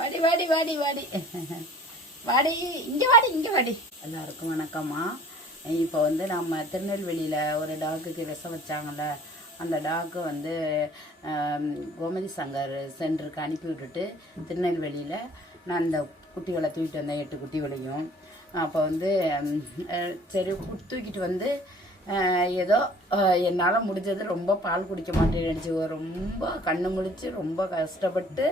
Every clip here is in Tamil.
வாடி வாடி வாடி வாடி வாடி இங்கே வாடி இங்கே வாடி. எல்லாருக்கும் வணக்கம்மா. இப்போ வந்து நம்ம திருநெல்வேலியில் ஒரு டாக்குக்கு விஷம் வச்சாங்கள்ல, அந்த டாக்கு வந்து கோமதி சங்கர் சென்டருக்கு அனுப்பி விட்டுட்டு திருநெல்வேலியில் நான் இந்த குட்டிகளை தூக்கிட்டு வந்தேன், 8 குட்டிகளையும். அப்போ வந்து சரி தூக்கிட்டு வந்து ஏதோ என்னால் முடிஞ்சது. ரொம்ப பால் குடிக்க மாட்டேன்னு ரொம்ப கண்ணு முழிச்சு ரொம்ப கஷ்டப்பட்டு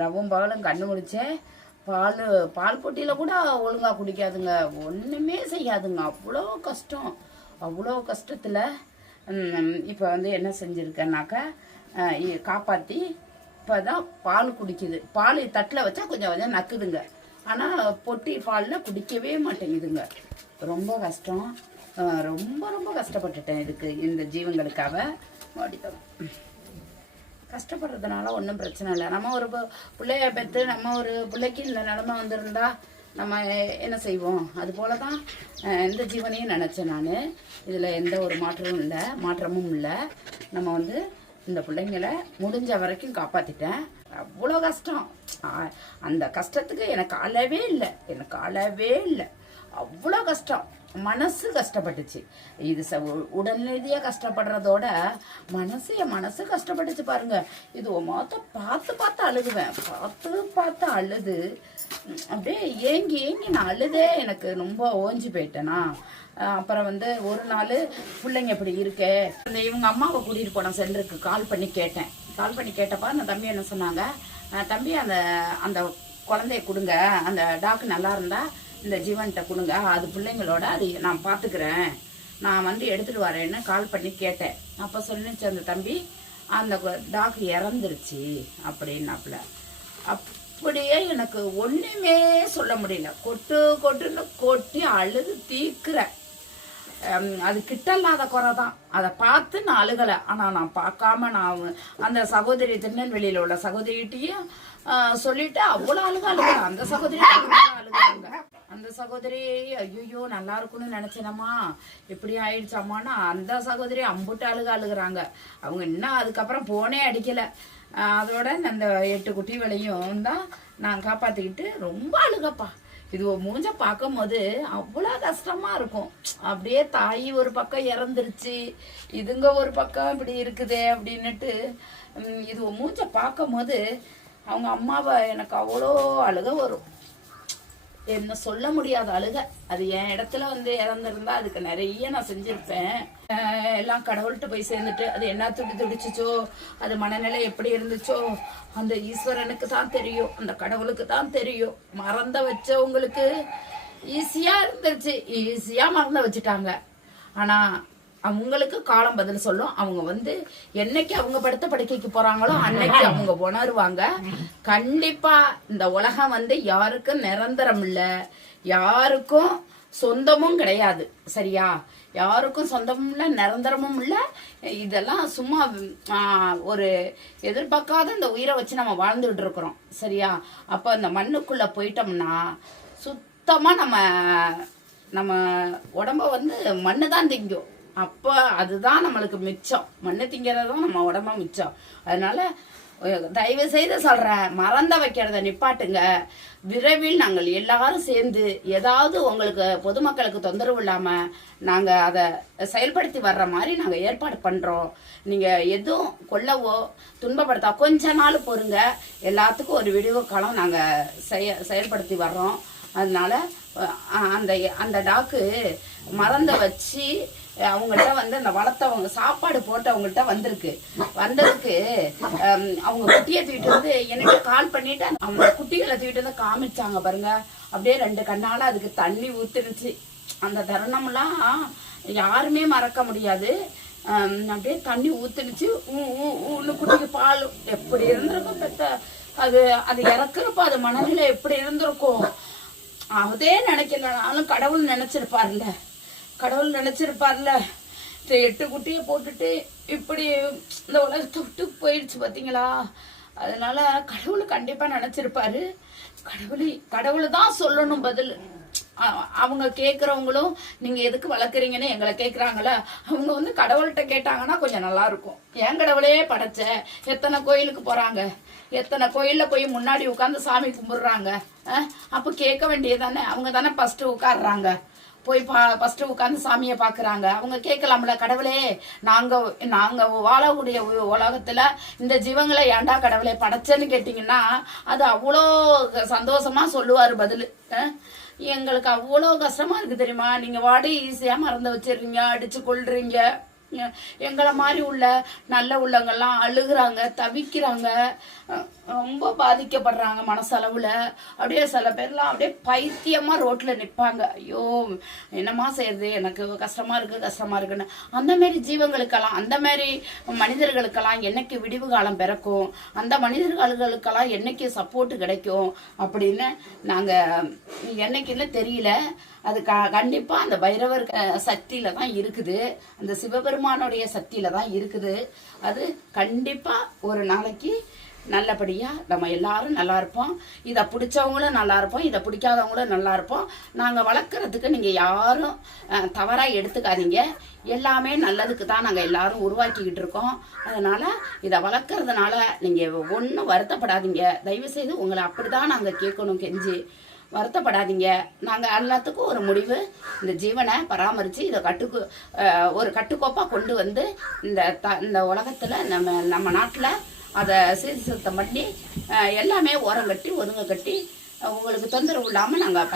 ரவும் பாலும் கண்ணு முழிச்சேன். பால் பொட்டியில் கூட ஒழுங்காக குடிக்காதுங்க, ஒன்றுமே செய்யாதுங்க. அவ்வளோ கஷ்டம், அவ்வளோ கஷ்டத்தில் இப்போ வந்து என்ன செஞ்சுருக்கேன்னாக்கா காப்பாற்றி இப்போ தான் பால் குடிக்குது. பால் தட்டில் வச்சா கொஞ்சம் கொஞ்சம் நக்குதுங்க, ஆனால் பொட்டி பாலில் குடிக்கவே மாட்டேங்குதுங்க. ரொம்ப கஷ்டம், ரொம்ப ரொம்ப கஷ்டப்பட்டுட்டேன் இதுக்கு, இந்த ஜீவங்களுக்காக. கஷ்டப்படுறதுனால ஒன்றும் பிரச்சனை இல்லை. நம்ம ஒரு பிள்ளைய பெற்று நம்ம ஒரு பிள்ளைக்கு இந்த நிலமை வந்திருந்தா நம்ம என்ன செய்வோம்? அது போல தான் எந்த ஜீவனையும் நினச்சேன் நான். இதில் எந்த ஒரு மாற்றமும் இல்லை. நம்ம வந்து இந்த பிள்ளைங்களை முடிஞ்ச வரைக்கும் காப்பாற்றிட்டேன். அவ்வளோ கஷ்டம், அந்த கஷ்டத்துக்கு எனக்கு அளவே இல்லை. அவ்வளோ கஷ்டம், மனசு கஷ்டப்பட்டுச்சு. இது உடல்நிதியாக கஷ்டப்படுறதோட மனசு கஷ்டப்பட்டுச்சு பாருங்க. இது மொத்தம் பார்த்து அழுகுவேன், பார்த்து அழுது அப்படியே ஏங்கி நான் அழுதே எனக்கு ரொம்ப ஓஞ்சி போயிட்டேனா. அப்புறம் வந்து ஒரு நாள் பிள்ளைங்க இப்படி இருக்கே, அந்த இவங்க அம்மாவை கூட்டிகிட்டு போனேன் சென்டருக்கு. கால் பண்ணி கேட்டப்பா அந்த தம்பி என்ன சொன்னாங்க, தம்பி அந்த குழந்தைய கொடுங்க, அந்த டாக்கு நல்லா இருந்தா இந்த ஜீவன்கிட்ட கொடுங்க, அது பிள்ளைங்களோட அது நான் பார்த்துக்கிறேன், நான் வந்து எடுத்துகிட்டு வரேன்னு கால் பண்ணி கேட்டேன். அப்போ சொல்லிச்சு அந்த தம்பி, அந்த டாக்கு இறந்துருச்சு அப்படின்னாப்புல. அப்படியே எனக்கு ஒன்றுமே சொல்ல முடியல. கொட்டுன்னு கொட்டி அழுது தீக்குறேன். அது கிட்ட இல்லாத குறை தான், அதை பார்த்து நான் அழுகலை. ஆனால் நான் பார்க்காம நான் அந்த சகோதரி திருநெல்வேலியில் உள்ள சகோதரிகிட்டையும் சொல்லிட்டு அவ்வளோ அழுகிறேன். அந்த சகோதரி அழுகுறாங்க. அந்த சகோதரி ஐயோ நல்லா இருக்குன்னு நினைச்சேனம்மா, இப்படி ஆயிடுச்சாமான்னு அந்த சகோதரி அம்புட்டு அழுகுறாங்க. அவங்க இன்னும் அதுக்கப்புறம் போனே அடிக்கல. அதோட அந்த 8 குட்டிகளையும் தான் நான் காப்பாத்திக்கிட்டு ரொம்ப அழுகப்பா. இது மூஞ்ச பார்க்கும் போது அவ்வளோ கஷ்டமா இருக்கும். அப்படியே தாய் ஒரு பக்கம் இறந்துருச்சு, இதுங்க ஒரு பக்கம் இப்படி இருக்குதே அப்படின்னுட்டு இது மூஞ்ச பார்க்கும் போது அவங்க அம்மாவை எனக்கு அவ்வளோ அழுக வரும். என்ன சொல்ல முடியாத அழுக. அது என் இடத்துல வந்து இறந்துருந்தா அதுக்கு நிறைய நான் செஞ்சிருப்பேன். எல்லாம் கடவுள்கிட்ட போய் சேர்ந்துட்டு அது என்ன துடிச்சிச்சோ, அது மனநிலை எப்படி இருந்துச்சோ அந்த ஈஸ்வரனுக்கு தான் தெரியும், அந்த கடவுளுக்கு தான் தெரியும். மறந்த வச்சவங்களுக்கு ஈஸியா இருந்துருச்சு, ஈஸியா மறந்த வச்சுட்டாங்க. ஆனா அவங்களுக்கு காலம் பதில் சொல்லும். அவங்க வந்து என்னைக்கு அவங்க படுத்த படுக்கைக்கு போறாங்களோ அன்னைக்கு அவங்க உணருவாங்க. கண்டிப்பா இந்த உலகம் வந்து யாருக்கும் நிரந்தரம் இல்லை, யாருக்கும் சொந்தமும் கிடையாது. சரியா? யாருக்கும் சொந்தமும் இல்லை, நிரந்தரமும் இல்லை. இதெல்லாம் சும்மா ஒரு எதிர்பார்க்காத இந்த உயிரை வச்சு நம்ம வாழ்ந்துகிட்டு இருக்கிறோம். சரியா? அப்போ இந்த மண்ணுக்குள்ள போயிட்டோம்னா சுத்தமா நம்ம உடம்ப வந்து மண்ணு தான் திங்கும். அப்போ அதுதான் நம்மளுக்கு மிச்சம், மண்ணு திங்கிறதும் நம்ம உடம்பா மிச்சம். அதனால தயவு செய்து சொல்றேன், மறந்த வைக்கிறத நிப்பாட்டுங்க. விரைவில் நாங்கள் எல்லாரும் சேர்ந்து ஏதாவது உங்களுக்கு பொதுமக்களுக்கு தொந்தரவு இல்லாம நாங்க அதை செயல்படுத்தி வர்ற மாதிரி நாங்க ஏற்பாடு பண்றோம். நீங்க எதுவும் கொல்லவோ துன்பப்படுத்தா கொஞ்ச நாள் பொறுங்க. எல்லாத்துக்கும் ஒரு விடிவு காலம் நாங்க செயல்படுத்தி வர்றோம். அதனால அந்த டாக்கு மறந்த வச்சு அவங்கள்ட்ட வந்து அந்த வளர்த்தவங்க சாப்பாடு போட்டு அவங்கள்ட்ட வந்ததுக்கு அவங்க குட்டியை தூக்கிட்டு வந்து எனக்கு கால் பண்ணிட்டு அவங்க குட்டிகளை தூக்கிட்டு வந்து காமிச்சாங்க பாருங்க. அப்படியே 2 கண்ணால அதுக்கு தண்ணி ஊத்துருச்சு. அந்த தருணம்லாம் யாருமே மறக்க முடியாது. அப்படியே தண்ணி ஊத்துனுச்சு. குட்டிக்கு பால் எப்படி இருந்திருக்கும் பெத்த அது இறக்குறப்ப அது மனநிலை எப்படி இருந்திருக்கும். அதே நினைக்கலனாலும் கடவுள் நினைச்சிருப்பார்ல. 8 குட்டியை போட்டுட்டு இப்படி இந்த உலகத்தை விட்டு போயிடுச்சு பார்த்தீங்களா? அதனால கடவுள் கண்டிப்பா நினைச்சிருப்பாரு. கடவுள் தான் சொல்லணும் பதில். அவங்க கேட்குறவங்களும் நீங்கள் எதுக்கு வளர்க்குறீங்கன்னு எங்களை கேட்குறாங்களே, அவங்க வந்து கடவுள்கிட்ட கேட்டாங்கன்னா கொஞ்சம் நல்லா இருக்கும். என் கடவுளே படைச்ச, எத்தனை கோயிலுக்கு போகிறாங்க, எத்தனை கோயிலில் போய் முன்னாடி உட்காந்து சாமி கும்பிடுறாங்க. அப்போ கேட்க வேண்டியதானே, அவங்க தானே ஃபஸ்ட்டு உட்காடுறாங்க, போய் ஃபஸ்ட்டு உட்காந்து சாமியை பார்க்குறாங்க. அவங்க கேட்கலாம்ல, கடவுளே நாங்கள் வாழக்கூடிய உலகத்தில் இந்த ஜீவங்களை ஏண்டா கடவுளே படைச்சேன்னு கேட்டிங்கன்னா அது அவ்வளோ சந்தோஷமாக சொல்லுவார் பதில். எங்களுக்கு அவ்வளோ கஷ்டமாக இருக்குது தெரியுமா, நீங்கள் வாடி ஈஸியாக மறந்து வச்சிடுறீங்க, அடித்து கொள்றீங்க. எங்களை மாதிரி உள்ள நல்ல உள்ளவங்கெல்லாம் அழுகுறாங்க, தவிக்கிறாங்க, ரொம்ப பாதிக்கப்படுறாங்க மனசளவில். அப்படியே சில பேர்லாம் அப்படியே பைத்தியமாக ரோட்டில் நிற்பாங்க. ஐயோ என்னம்மா செய்யறது, எனக்கு கஷ்டமாக இருக்குன்னு. அந்த மாதிரி ஜீவங்களுக்கெல்லாம், அந்த மாதிரி மனிதர்களுக்கெல்லாம் என்னைக்கு விடிவு காலம் பிறக்கும், அந்த மனிதர்களுக்கெல்லாம் என்னைக்கு சப்போர்ட்டு கிடைக்கும் அப்படின்னு நாங்கள் என்னைக்குன்னு தெரியல. அது கண்டிப்பாக அந்த பைரவர் சக்தியில தான் இருக்குது, அந்த சிவபெருமானுடைய சக்தியில தான் இருக்குது. அது கண்டிப்பாக ஒரு நாளைக்கு நல்லபடியாக நம்ம எல்லாரும் நல்லா இருப்போம். இதை பிடிச்சவங்களும் நல்லா இருப்போம், இதை பிடிக்காதவங்களும் நல்லா இருப்போம். நாங்கள் வளர்க்குறதுக்கு நீங்கள் யாரும் தவறாக எடுத்துக்காதீங்க. எல்லாமே நல்லதுக்கு தான் நாங்கள் எல்லாரும் உருவாக்கிக்கிட்டு இருக்கோம். அதனால் இதை வளர்க்குறதுனால நீங்கள் ஒன்றும் வருத்தப்படாதீங்க. தயவுசெய்து உங்களை அப்படி தான் நாங்கள் கேட்கணும், கெஞ்சி வருத்தப்படாதீங்க. நாங்கள் எல்லாத்துக்கும் ஒரு முடிவு, இந்த ஜீவனை பராமரித்து இதை ஒரு கட்டுக்கோப்பாக கொண்டு வந்து இந்த உலகத்தில் நம்ம நாட்டில் அதை சீர்திருத்தம் பண்ணி எல்லாமே ஓரம் கட்டி ஒதுங்க கட்டி உங்களுக்கு தொந்தரவு இல்லாமல் நாங்கள்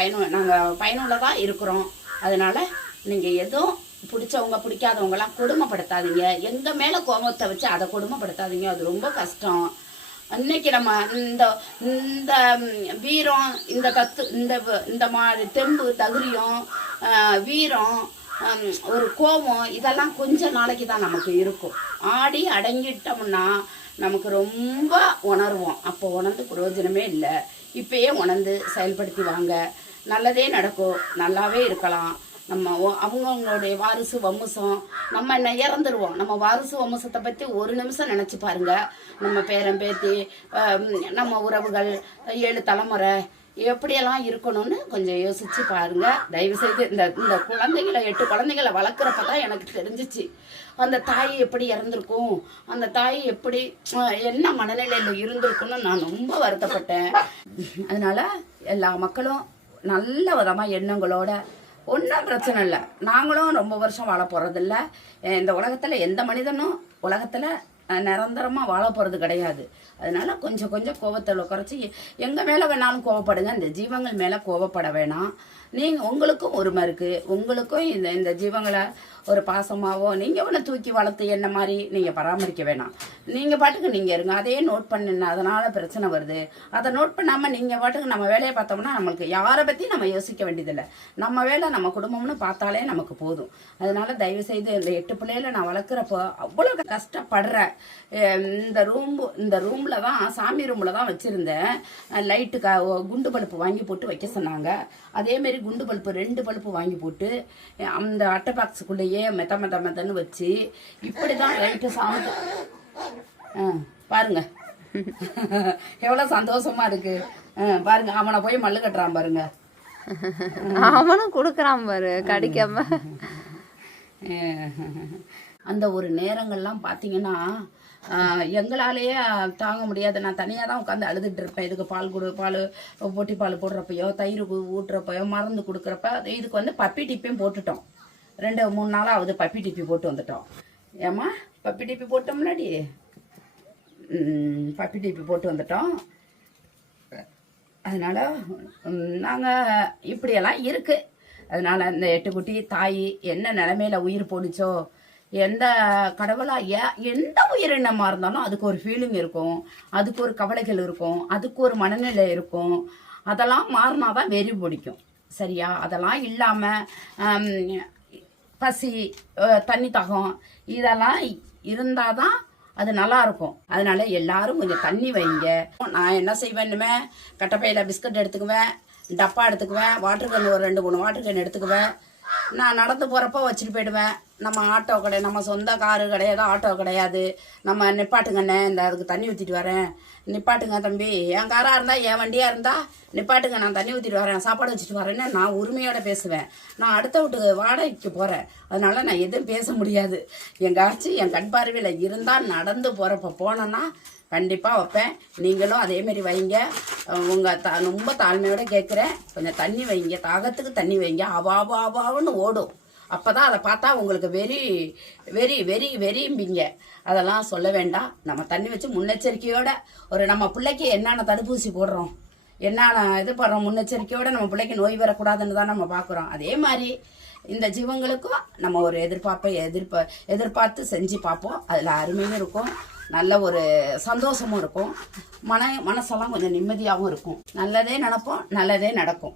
பயனுள்ளதாக இருக்கிறோம். அதனால் நீங்கள் எதுவும் பிடிச்சவங்க பிடிக்காதவங்களாம் கொடுமைப்படுத்தாதீங்க. எங்கள் மேலே கோபத்தை வச்சு அதை கொடுமைப்படுத்தாதீங்க, அது ரொம்ப கஷ்டம். அன்னைக்கு நம்ம இந்த வீரம், இந்த இந்த மாதிரி தெம்பு தைரியம், வீரம், ஒரு கோபம், இதெல்லாம் கொஞ்ச நாளைக்கு தான் நமக்கு இருக்கும். ஆடி அடங்கிட்டோம்னா நமக்கு ரொம்ப உணர்வோம். அப்போ உணர்ந்து பிரயோஜனமே இல்லை. இப்பயே உணர்ந்து செயல்படுத்தி வாங்க, நல்லதே நடக்கும், நல்லாவே இருக்கலாம். நம்ம அவங்கவுங்களுடைய வாரிசு வம்சம், நம்ம என்ன இறந்துருவோம். நம்ம வாரிசு வம்சத்தை பற்றி ஒரு நிமிஷம் நினச்சி பாருங்க. நம்ம பேரன் பேத்தி, நம்ம உறவுகள் 7 தலைமுறை எப்படியெல்லாம் இருக்கணும்னு கொஞ்சம் யோசிச்சு பாருங்க. தயவுசெய்து இந்த குழந்தைகளை 8 குழந்தைகளை வளர்க்குறப்ப தான் எனக்கு தெரிஞ்சிச்சு அந்த தாய் எப்படி இறந்துருக்கும், அந்த தாய் எப்படி என்ன மனநிலையில் இருந்திருக்குன்னு நான் ரொம்ப வருத்தப்பட்டேன். அதனால எல்லா மக்களும் நல்ல விதமாக எண்ணங்களோட, ஒன்றும் பிரச்சனை இல்லை, நாங்களும் ரொம்ப வருஷம் வாழ போகிறதில்ல. இந்த உலகத்தில் எந்த மனிதனும் உலகத்தில் நிரந்தரமாக வாழ போகிறது கிடையாது. அதனால கொஞ்சம் கொஞ்சம் கோபத்தை குறைச்சி எங்கள் மேலே வேணாலும் கோவப்படுங்க, இந்த ஜீவங்கள் மேலே கோவப்பட வேணாம். நீங்கள் உங்களுக்கும் உரிமை இருக்குது. உங்களுக்கும் இந்த ஜீவங்களை ஒரு பாசமாகவோ நீங்கள் ஒன்று தூக்கி வளர்த்து என்ன மாதிரி நீங்கள் பராமரிக்க வேணாம். நீங்கள் பாட்டுக்கு நீங்கள் இருங்க. அதையே நோட் பண்ணுங்க, அதனால் பிரச்சனை வருது. அதை நோட் பண்ணாமல் நீங்கள் பாட்டுக்கு நம்ம வேலையை பார்த்தோம்னா நம்மளுக்கு யாரை பற்றி நம்ம யோசிக்க வேண்டியதில்லை. நம்ம வேலை நம்ம குடும்பம்னு பார்த்தாலே நமக்கு போதும். அதனால தயவுசெய்து இந்த 8 பிள்ளைகளை நான் வளர்க்குறப்போ அவ்வளோ கஷ்டப்படுறேன். இந்த ரூமில் தான், சாமி ரூமில் தான் வச்சுருந்தேன். லைட்டு குண்டு பல்ப்பு வாங்கி போட்டு வைக்க சொன்னாங்க. அதேமாரி குண்டு பல்ப்பு 2 பல்ப்பு வாங்கி போட்டு அந்த அட்டை பாக்ஸுக்குள்ளேயே மெத்தன்னு வச்சு இப்படி தான் லைட்டு சாமி. பாருங்க எவ்வளோ சந்தோஷமா இருக்கு பாருங்க. அவனை போய் மல்லு கட்டுறான் பாருங்க, அவனும் கொடுக்குறான் பாரு கடிக்காம. அந்த ஒரு நேரங்கள்லாம் பார்த்தீங்கன்னா எங்களாலேயே தாங்க முடியாது. நான் தனியாக தான் உட்காந்து அழுதுட்டு இருப்பேன். இதுக்கு பால் பொட்டி பால் போடுறப்பையோ, தயிர் ஊட்டுறப்பையோ, மருந்து கொடுக்குறப்ப. இதுக்கு வந்து பப்பி டிப்பையும் போட்டுட்டோம். 2-3 நாளாக ஆகுது பப்பி டிப்பி போட்டு வந்துட்டோம். ஏம்மா பப்பி டிப்பி போட்டோம், முன்னாடி பப்பி டிப்பி போட்டு வந்துட்டோம். அதனால் நாங்கள் இப்படியெல்லாம் இருக்குது. அதனால் இந்த 8 குட்டி தாய் என்ன நிலைமையில உயிர் போடுச்சோ, எந்த கடவுளா எந்த உயிரினமாக இருந்தாலும் அதுக்கு ஒரு ஃபீலிங் இருக்கும், அதுக்கு ஒரு கவலைகள் இருக்கும், அதுக்கு ஒரு மனநிலை இருக்கும். அதெல்லாம் மாறினாதான் வெறி பிடிக்கும். சரியா? அதெல்லாம் இல்லாமல் பசி, தண்ணி தாகம் இதெல்லாம் இருந்தாதான் அது நல்லா இருக்கும். அதனால எல்லாரும் கொஞ்சம் தண்ணி வைங்க. நான் என்ன செய்வேன்னுமே, கட்டப்பையில் பிஸ்கட் எடுத்துக்குவேன், டப்பா எடுத்துக்குவேன், வாட்டர் கேன் ஒரு 2-3 வாட்டர் கேன் எடுத்துக்குவேன். நான் நடந்து போகிறப்ப வச்சுட்டு போயிடுவேன். நம்ம ஆட்டோ கிடையாது, நம்ம சொந்த காரு கிடையாது, ஆட்டோ கிடையாது. நம்ம நிப்பாட்டுங்கண்ணே, இந்த அதுக்கு தண்ணி ஊற்றிட்டு வரேன், நிப்பாட்டுங்க தம்பி, என் காராக இருந்தால் என் வண்டியாக இருந்தால் நிப்பாட்டுங்க, நான் தண்ணி ஊற்றிட்டு வரேன், சாப்பாடு வச்சுட்டு வரேன்னு நான் உரிமையோட பேசுவேன். நான் அடுத்த வீட்டுக்கு வாடகைக்கு போகிறேன், அதனால நான் எதுவும் பேச முடியாது. எங்காச்சும் என் கண் பார்வையில் இருந்தால் நடந்து போகிறப்ப போனேன்னா கண்டிப்பாக வைப்பேன். நீங்களும் அதேமாரி வைங்க. உங்கள் ரொம்ப தாழ்மையோட கேட்குறேன், கொஞ்சம் தண்ணி வைங்க, தாகத்துக்கு தண்ணி வைங்க. அவாவாவான்னு ஓடும். அப்போ தான் அதை பார்த்தா உங்களுக்கு வெறி வெறி வெறி வெறிம்பிங்க. அதெல்லாம் சொல்ல வேண்டாம். நம்ம தண்ணி வச்சு முன்னெச்சரிக்கையோட நம்ம பிள்ளைக்கு என்னென்ன தடுப்பூசி போடுறோம், என்னென்ன இது பண்ணுறோம், முன்னெச்சரிக்கையோட நம்ம பிள்ளைக்கு நோய் வரக்கூடாதுன்னு தான் நம்ம பார்க்குறோம். அதே மாதிரி இந்த ஜீவங்களுக்கும் நம்ம ஒரு எதிர்பார்த்து செஞ்சு பார்ப்போம். அதில் அருமையும் இருக்கும், நல்ல ஒரு சந்தோஷமும் இருக்கும், மனசெல்லாம் கொஞ்சம் நிம்மதியாகவும் இருக்கும். நல்லதே நினைப்போம், நல்லதே நடக்கும்.